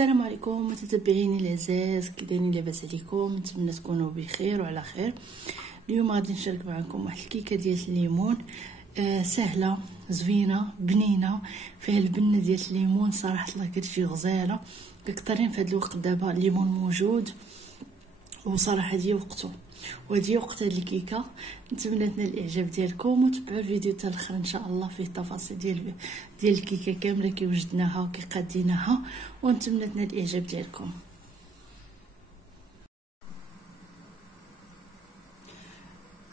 السلام عليكم متتبعيني العزاز، كي دايرين؟ لاباس عليكم؟ نتمنى تكونوا بخير وعلى خير. اليوم غادي نشارك معكم واحد الكيكه ديال الليمون سهله زوينه بنينه، فيها البنه ديال الليمون. صراحه الله كتجي غزاله، كترين في هذا الوقت دابا الليمون موجود وصراحه هادي وقته وهادي وقت هاد الكيكه. نتمنى تنال الاعجاب ديالكم وتبعوا الفيديو حتى الاخر ان شاء الله، فيه التفاصيل ديال الكيكه كامله كي وجدناها وكي قاديناها، ونتمنى تنال الاعجاب ديالكم.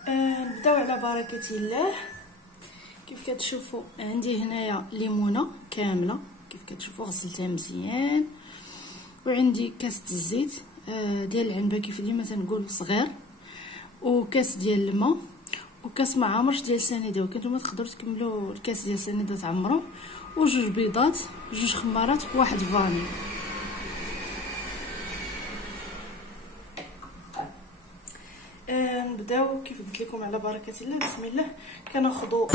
نبداو على بركه الله. كيف كتشوفوا عندي هنايا ليمونه كامله، كيف كتشوفوا غسلتها مزيان، وعندي كاس الزيت ديال العنبه كيف ديما تنقول صغير، وكاس ديال الماء، وكاس ما عامرش ديال سنيده، ولكن نتوما تقدروا تكملوا الكاس ديال سنيده تعمروه، وجوج بيضات، جوج خمارات، واحد فاني. نبداو كيف قلت لكم على بركه الله. بسم الله. كناخذوا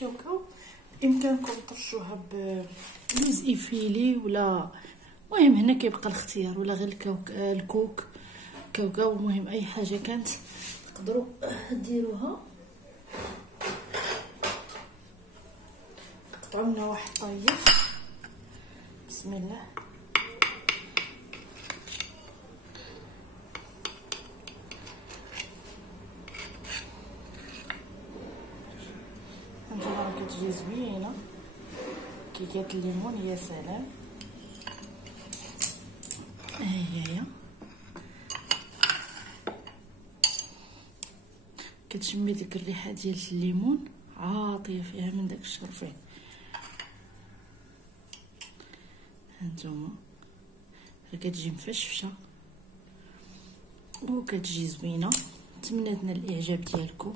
كاوكاو بامكانكم ترشوها بلوز ايفيلي ولا المهم هنا كيبقى الاختيار، ولا غير الكوك كاوكاو. المهم اي حاجه كانت تقدروا ديروها. نقطعوا لنا واحد طايف. بسم الله. هانتوما راه كتجي زوينه كيكات الليمون. يا سلام. هي كتشمي ديك الريحه ديال الليمون عاطيه فيها من داك الشرفين. هانتوما راه كتجي مفشفشه وكتجي زوينه. نتمنى الاعجاب ديالكم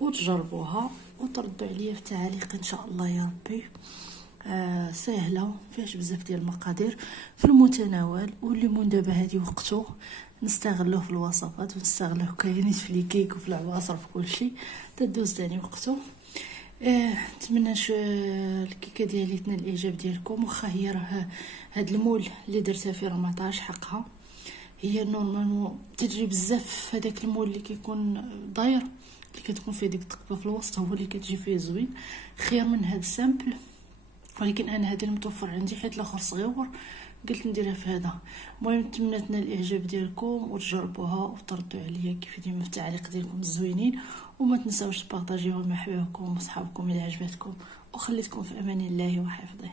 وتجربوها وتردوا عليا في التعاليق ان شاء الله يا ربي. سهله فيهاش بزاف ديال المقادير، في المتناول. والليمون دابا هادي وقته نستغلوه في الوصفات ونستغلوه كاينين في لي كيك وفي العواصر في كلشي تدوز تاني وقته. نتمنى الكيكه ديالي تنال الاعجاب ديالكم. واخا هي راه هاد المول اللي درتها فيه راه معطاهاش حقها، هي نورمالمون تجري بزاف هذاك المول اللي كيكون داير اللي كتكون فيه ديك الثقبه في الوسط هو اللي كتجي فيه زوين خير من هاد السامبل. ولكن انا هذا المتوفر عندي حيت الاخر صغيور قلت نديرها في هذا. المهم نتمنى تنال الاعجاب ديالكم وتجربوها وتردوا عليا كيف ديما في التعليق ديالكم الزوينين. وما تنساوش تبارطاجيوها مع حبابكم وصحابكم الى عجبتكم. وخليتكم في امان الله وحفظه.